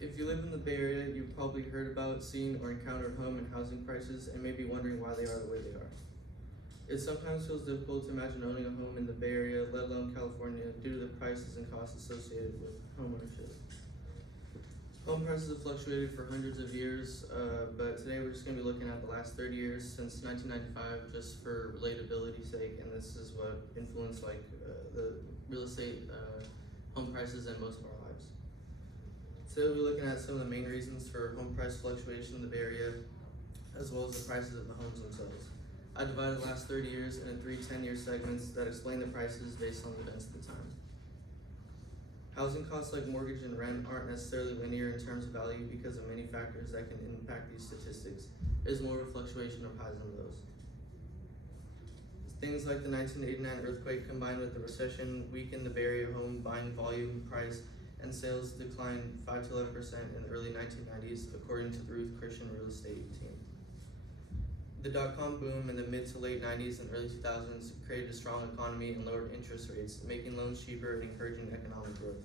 If you live in the Bay Area, you've probably heard about, seen, or encountered home and housing prices and may be wondering why they are the way they are. It sometimes feels difficult to imagine owning a home in the Bay Area, let alone California, due to the prices and costs associated with homeownership. Home prices have fluctuated for hundreds of years, but today we're just going to be looking at the last 30 years since 1995, just for relatability's sake, and this is what influenced the real estate home prices in most of our lives. Today we'll be looking at some of the main reasons for home price fluctuation in the Bay Area, as well as the prices of the homes themselves. I divided the last 30 years into three 10-year segments that explain the prices based on the events of the time. Housing costs like mortgage and rent aren't necessarily linear in terms of value because of many factors that can impact these statistics. It is more of a fluctuation of highs and lows. Things like the 1989 earthquake combined with the recession weakened the Bay Area home buying volume, price, and sales declined 5 to 11% in the early 1990s, according to the Ruth Christian real estate team. The dot-com boom in the mid to late 90s and early 2000s created a strong economy and lowered interest rates, making loans cheaper and encouraging economic growth.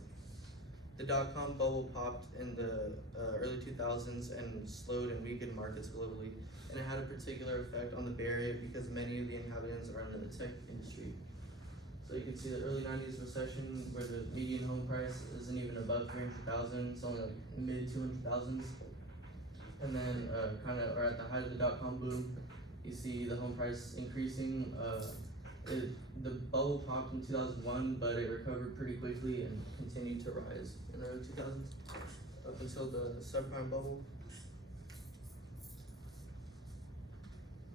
The dot-com bubble popped in the early 2000s and slowed and weakened markets globally, and it had a particular effect on the Bay Area because many of the inhabitants are in the tech industry. So you can see the early 90s recession where the median home price isn't even above 300,000, it's only like mid 200,000s. And then or at the height of the dot-com boom, you see the home price increasing. The bubble popped in 2001, but it recovered pretty quickly and continued to rise in the early 2000s up until the subprime bubble.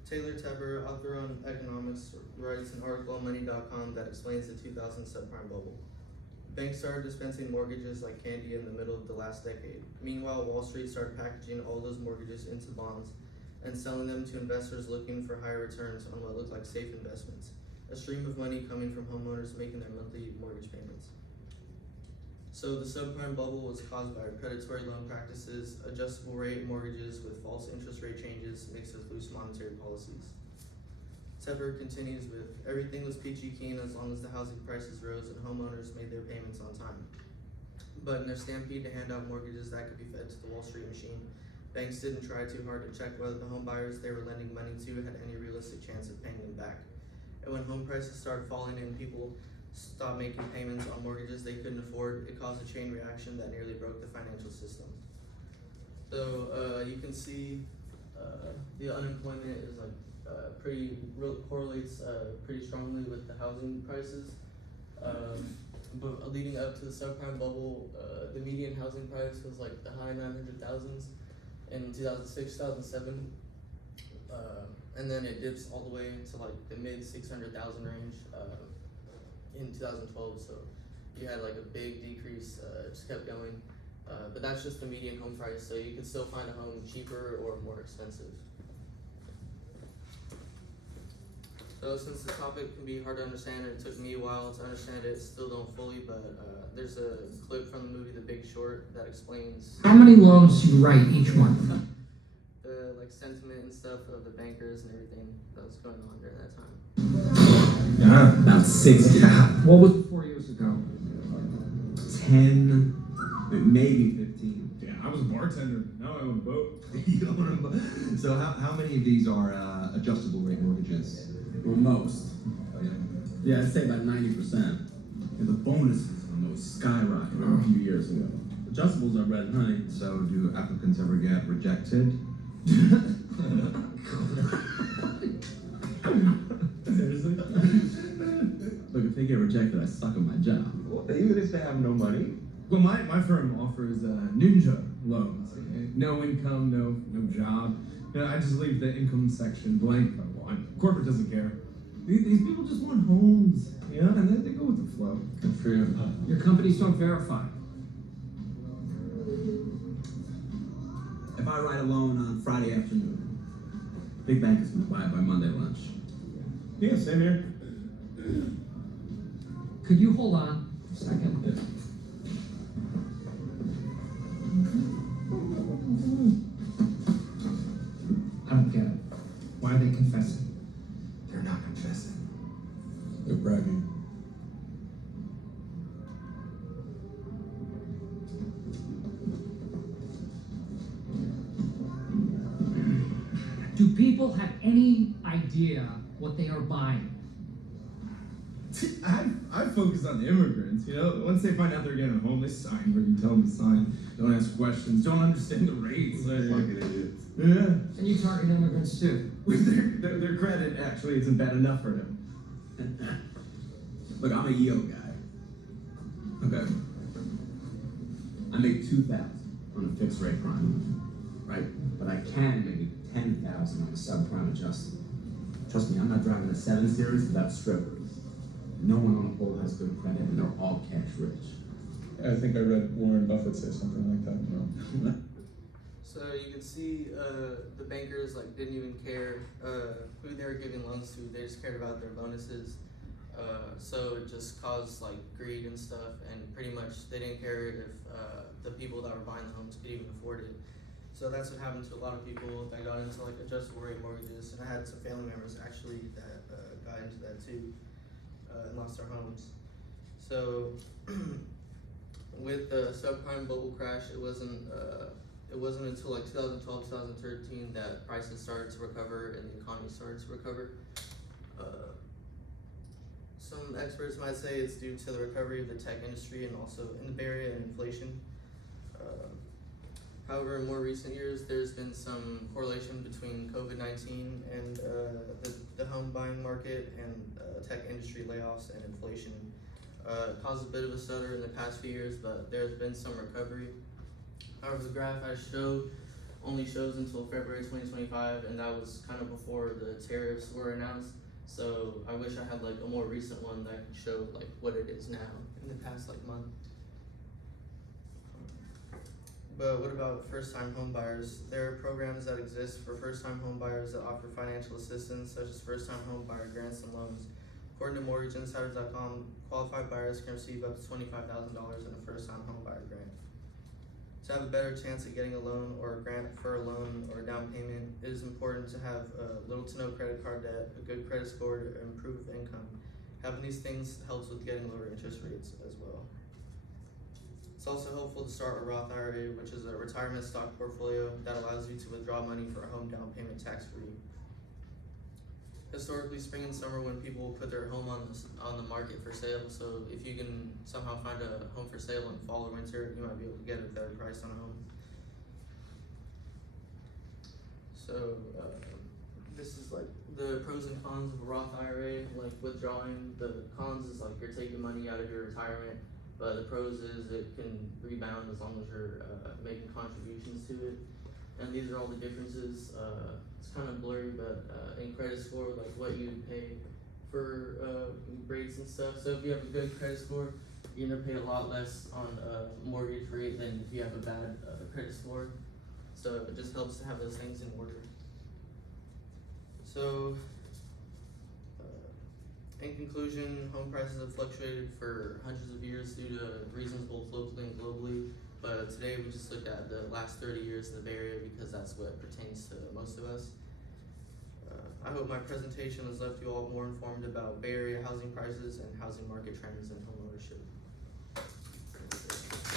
Taylor Tepper, author on economics, writes an article on money.com that explains the 2000 subprime bubble. Banks started dispensing mortgages like candy in the middle of the last decade. Meanwhile, Wall Street started packaging all those mortgages into bonds and selling them to investors looking for higher returns on what looked like safe investments. A stream of money coming from homeowners making their monthly mortgage payments. So the subprime bubble was caused by predatory loan practices, adjustable rate mortgages with false interest rate changes mixed with loose monetary policies. Tepper continues with, everything was peachy keen as long as the housing prices rose and homeowners made their payments on time. But in their stampede to hand out mortgages that could be fed to the Wall Street machine, banks didn't try too hard to check whether the home buyers they were lending money to had any realistic chance of paying them back. And when home prices started falling and people stopped making payments on mortgages they couldn't afford, it caused a chain reaction that nearly broke the financial system. So you can see the unemployment is correlates pretty strongly with the housing prices. But leading up to the subprime bubble, the median housing price was like the high 900,000s in 2006, 2007. And then it dips all the way into like the mid 600,000 range in 2012. So you had like a big decrease, it just kept going. But that's just the median home price, so you can still find a home cheaper or more expensive. So since the topic can be hard to understand and it took me a while to understand it, still don't fully, but there's a clip from the movie The Big Short that explains how many loans do you write each month? the sentiment and stuff of the bankers and everything that was going on during that time. Yeah, about 60. What was it 4 years ago? 10, maybe 15. Yeah, I was a bartender. Now I own a boat. You own a boat. So how many of these are adjustable rate mortgages? Well, most. Oh, yeah. Yeah, I'd say about 90%. And the bonuses on those skyrocketed a few years ago. Adjustables are bread and honey. So do applicants ever get rejected? Seriously? Look, if they get rejected, I suck at my job. Well, even if they have no money? Well, my firm offers ninja loans. No income, no job. You know, I just leave the income section blank. Corporate doesn't care. These people just want homes, you know, and then they go with the flow. Good for you. Your companies don't verify. If I write a loan on Friday afternoon, big bank is going to buy it by Monday lunch. Yeah, same here. Could you hold on for a second? I don't get it. Why are they confessing? They're not confessing. They're bragging. Do people have any idea what they are buying? I focus on the immigrants, you know? Once they find out they're getting a home, they sign where you tell them to sign. Don't ask questions, don't understand the rates. Fucking idiots. Yeah. And you target immigrants too. Their credit actually isn't bad enough for them. Look, I'm a yield guy. Okay. I make $2,000 on a fixed rate prime, right? But I can make $10,000 on a subprime adjustable. Trust me, I'm not driving a 7 Series without strippers. No one on the pole has good credit, and they're all cash rich. I think I read Warren Buffett say something like that. No. So you can see the bankers like didn't even care who they were giving loans to. They just cared about their bonuses. So it just caused like greed and stuff, and pretty much they didn't care if the people that were buying the homes could even afford it. So that's what happened to a lot of people that got into like adjustable rate mortgages, and I had some family members actually that got into that too and lost their homes. So with the subprime bubble crash, it wasn't until like 2012, 2013 that prices started to recover and the economy started to recover. Some experts might say it's due to the recovery of the tech industry and also in the Bay Area and inflation. However, in more recent years, there's been some correlation between COVID-19 and the home buying market and tech industry layoffs and inflation. Caused a bit of a stutter in the past few years, but there's been some recovery. However, the graph I showed only shows until February 2025, and that was kind of before the tariffs were announced. So I wish I had like a more recent one that could show like what it is now in the past like month. But what about first-time home buyers? There are programs that exist for first-time home buyers that offer financial assistance, such as first-time home buyer grants and loans. According to MortgageInsider.com, qualified buyers can receive up to $25,000 in a first-time home buyer grant. To have a better chance at getting a loan or a grant for a loan or a down payment, it is important to have little to no credit card debt, a good credit score to improve income. Having these things helps with getting lower interest rates as well. It's also helpful to start a Roth IRA, which is a retirement stock portfolio that allows you to withdraw money for a home down payment tax-free. Historically, spring and summer when people put their home on the market for sale, so if you can somehow find a home for sale in fall or winter, you might be able to get a better price on a home. So this is like the pros and cons of a Roth IRA. Like withdrawing, the cons is like you're taking money out of your retirement, but the pros is it can rebound as long as you're making contributions to it. And these are all the differences. It's kind of blurry, but in credit score, like what you pay for rates and stuff. So if you have a good credit score, you're gonna pay a lot less on a mortgage rate than if you have a bad credit score. So it just helps to have those things in order. So in conclusion, home prices have fluctuated for hundreds of years due to reasons both locally and globally. But today we just looked at the last 30 years in the Bay Area because that's what pertains to most of us. I hope my presentation has left you all more informed about Bay Area housing prices and housing market trends and home ownership.